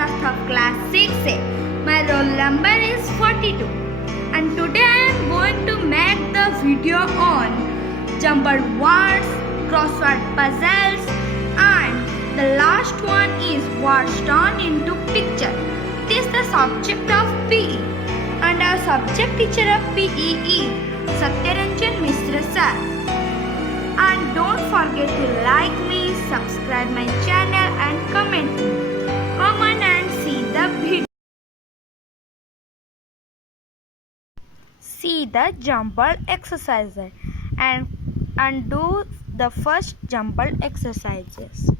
Anushka of class 6A. My roll number is 42 and today I am going to make the video on jumbled words, crossword puzzles and the last one is words turned into picture. It is the subject of PE and our subject teacher of PE is Satyaranjan Mishra sir. And don't forget to like me, subscribe my channel and comment me. Come on and see the video. See the jumbled exercises and do the first jumbled exercises.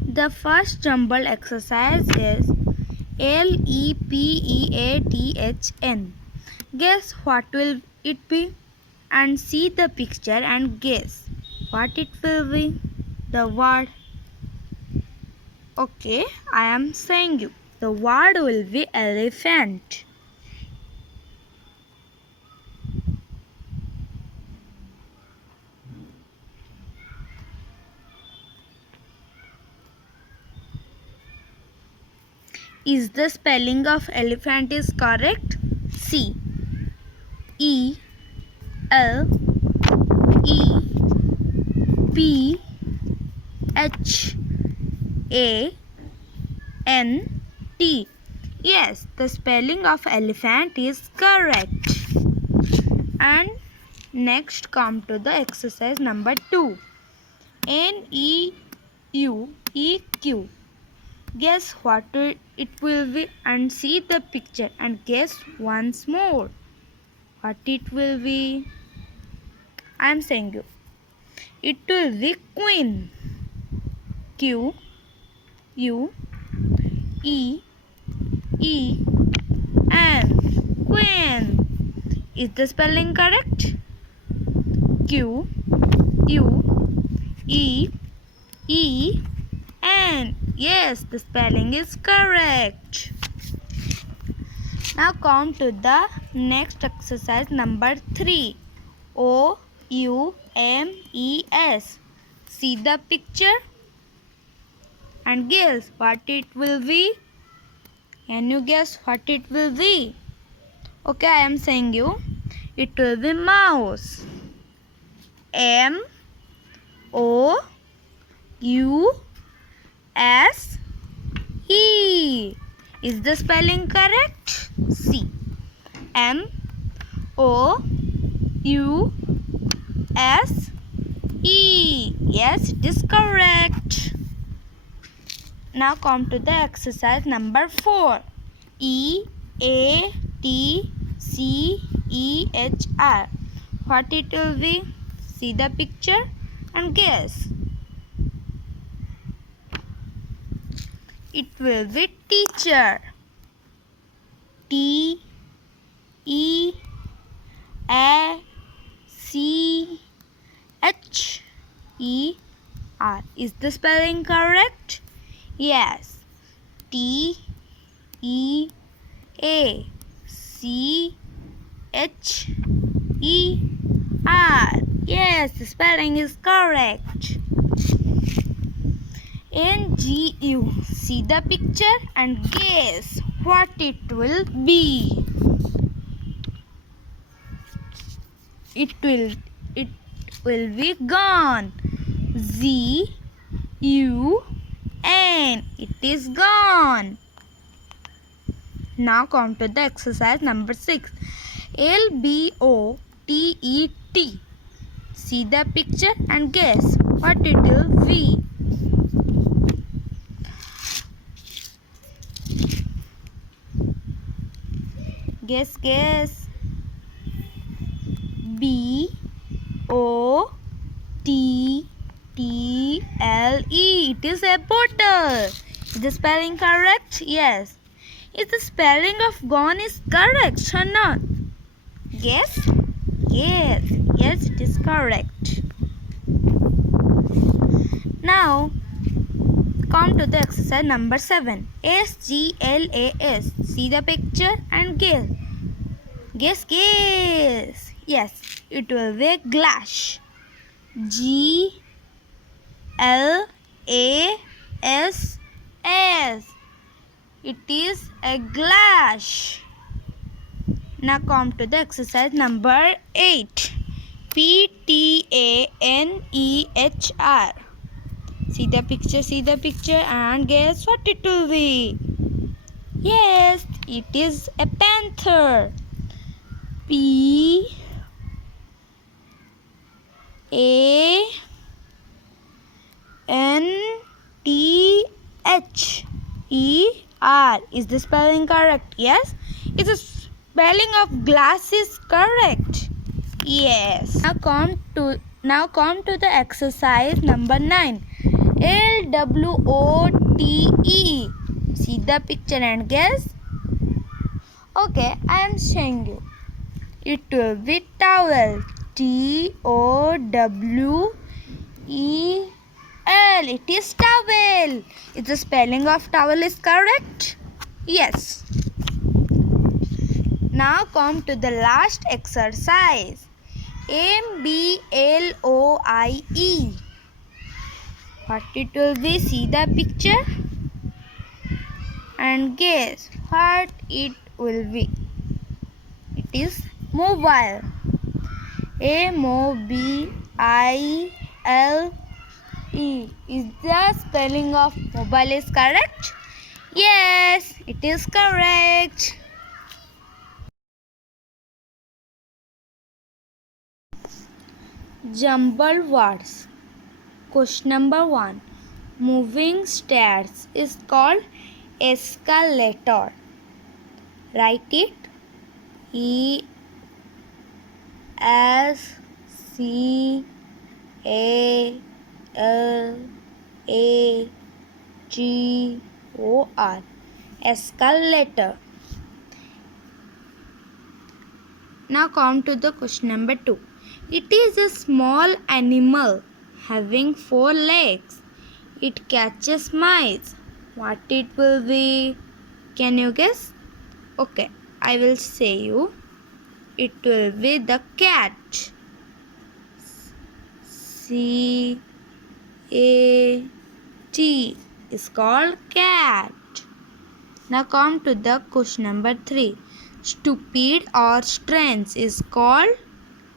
The first jumbled exercise is LEPEATHN. Guess what will it be? And see the picture and guess what it will be. The word. Okay, I am saying you. The word will be elephant. Is the spelling of elephant is correct? C E L E P H A N T. Yes, the spelling of elephant is correct. And next come to the exercise number 2. NEUEQ. Guess what it will be and see the picture and guess once more what it will be. I am saying you. It will be queen. Q U E E N. Queen. Is the spelling correct? Q U E E N. Yes, the spelling is correct. Now come to the next exercise number 3. OUMES. See the picture and guess what it will be. Can you guess what it will be? Okay, I am saying you. It will be mouse. MOUSE. Is the spelling correct? C MOUSE. Yes, it is correct. Now come to the exercise number 4. EATCHR. What it will be? See the picture and guess. It will be teacher. TEACHER. Is the spelling correct? Yes. TEACHER. Yes, the spelling is correct. NGU. See the picture and guess what it will be. It will be gone. ZUN. It is gone. Now come to the exercise number 6. LBOTET. See the picture and guess what it will be. Guess. BOTTLE. It is a bottle. Is the spelling correct? Yes. Is the spelling of gone is correct or not? Yes. Yes, it is correct. Now come to the exercise number 7. SGLAS. See the picture and guess. Yes, it will be glass. GLASS. S. It is a glass. Now come to the exercise number 8. Ptanehr. See the picture and guess what it will be. Yes, it is a panther. P A N T H E R. Is the spelling correct? Yes. Is the spelling of glass is correct? Yes. Now come to the exercise number 9. LWOTE. See the picture and guess. Okay, I am showing you. It will be towel. TOWEL. It is towel. Is the spelling of towel is correct? Yes. Now come to the last exercise. MBLOIE. What it will be? See the picture and guess what it will be. It is mobile. MOBILE. Is the spelling of mobile is correct? Yes, it is correct. Jumbled words. Question number 1. Moving stairs is called escalator. Write it. ESCALATOR. Escalator. Now come to the question number 2. It is a small animal having 4 legs. It catches mice. What it will be? Can you guess? Okay, I will say you. It will be the cat. CAT is called cat. Now come to the question number 3. Stupid or strange is called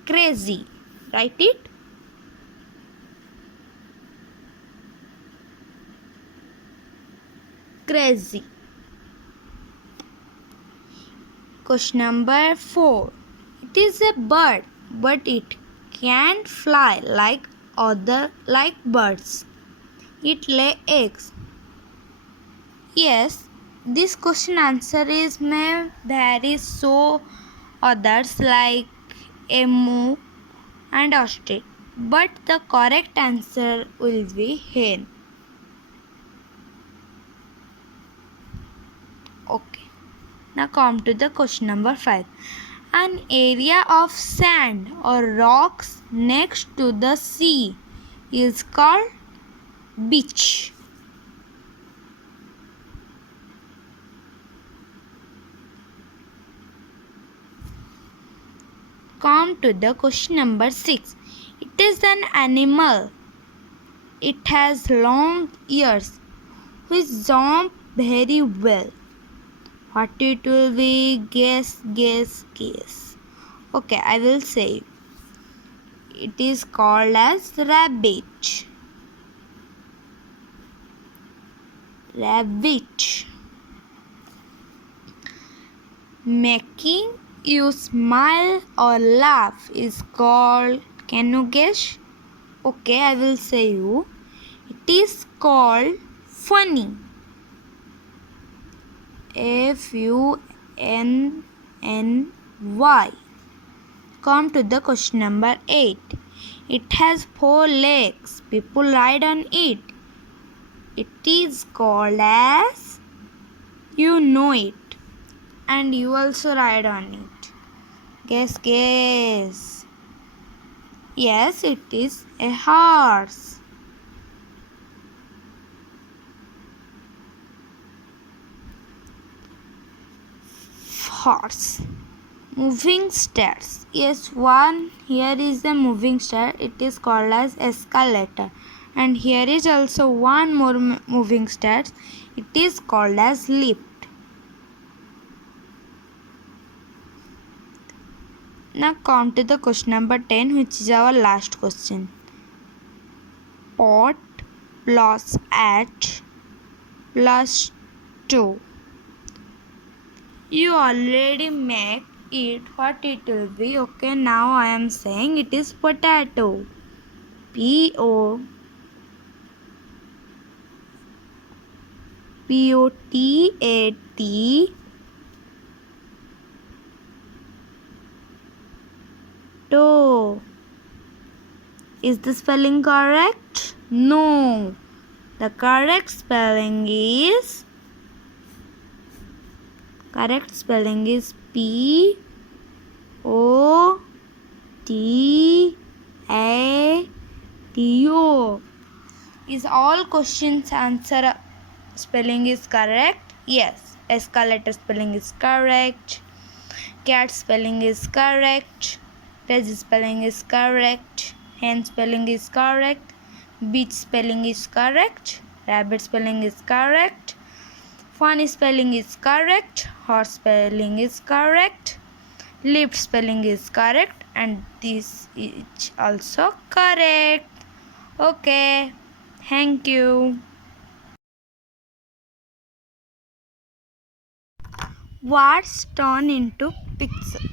crazy. Write it. Crazy. Question number 4. It is a bird, but it can't fly like birds. It lay eggs. Yes, this question answer is ma'am. There is so others like emu and ostrich, but the correct answer will be hen. Okay. Now come to the question number 5. An area of sand or rocks next to the sea is called beach. Come to the question number 6. It is an animal. It has long ears which jump very well. What it will be? Guess. Okay, I will say. It is called as rabbit. Making you smile or laugh is called, can you guess? Okay, I will say you. It is called funny. FUNNY. Come to the question number 8. It has 4 legs. People ride on it. It is called as, you know it, and you also ride on it. Guess. Yes, it is a horse. Moving stairs. Yes, one here is the moving stair. It is called as escalator. And here is also one more moving stairs. It is called as lift. Now come to the question number 10, which is our last question. Pot plus H plus 2. You already make it what it will be. Okay, now I am saying it is potato. Potat. To. Is the spelling correct? No. The correct spelling is Potato. Is all questions answer spelling is correct? Yes. Escalator spelling is correct. Cat spelling is correct. Veg spelling is correct. Hen spelling is correct. Beach spelling is correct. Rabbit spelling is correct. Funny spelling is correct. Horse spelling is correct. Lift spelling is correct. And this is also correct. Okay. Thank you. Words turn into pixel.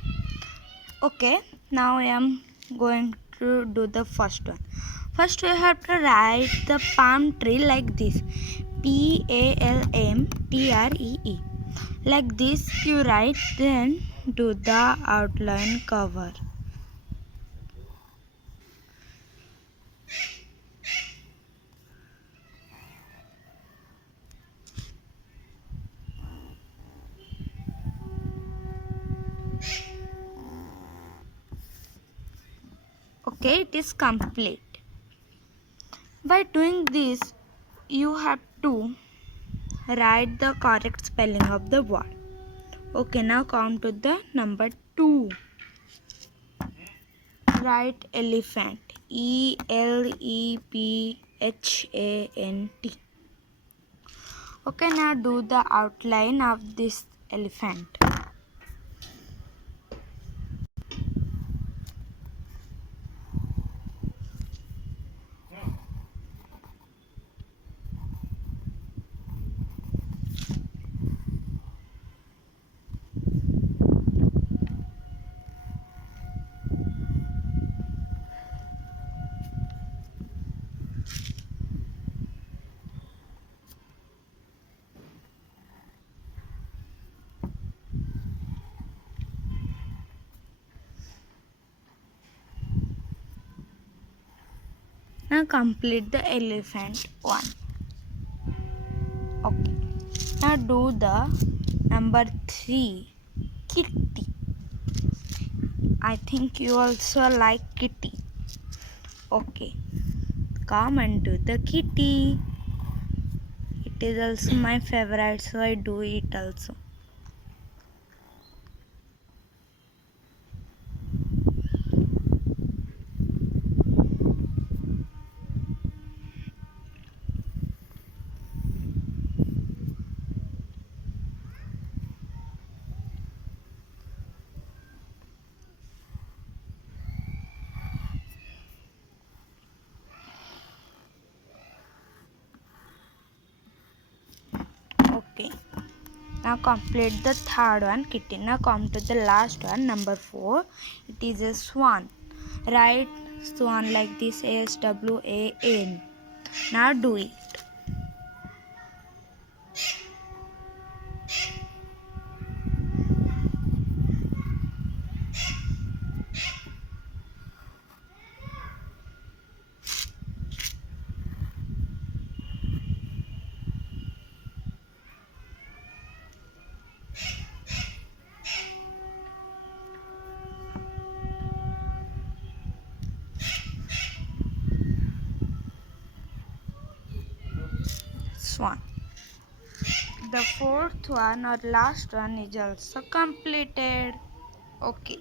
Okay, now I am going to do the first one. First we have to write the palm tree like this. PALMTREE. Like this you write, then do the outline cover. Okay, it is complete. By doing this, you have to write the correct spelling of the word. Okay, now come to the number 2. Write elephant. ELEPHANT. Okay, now do the outline of this elephant. Now complete the elephant one. Okay. Now do the number 3, kitty. I think you also like kitty. Okay. Come and do the kitty. It is also my favorite, so I do it also. Okay. Now complete the third one, kitty. Now come to the last one, number 4. It is a swan. Write swan like this, SWAN. Now do it. Swan. The fourth one or last one is also completed. Okay.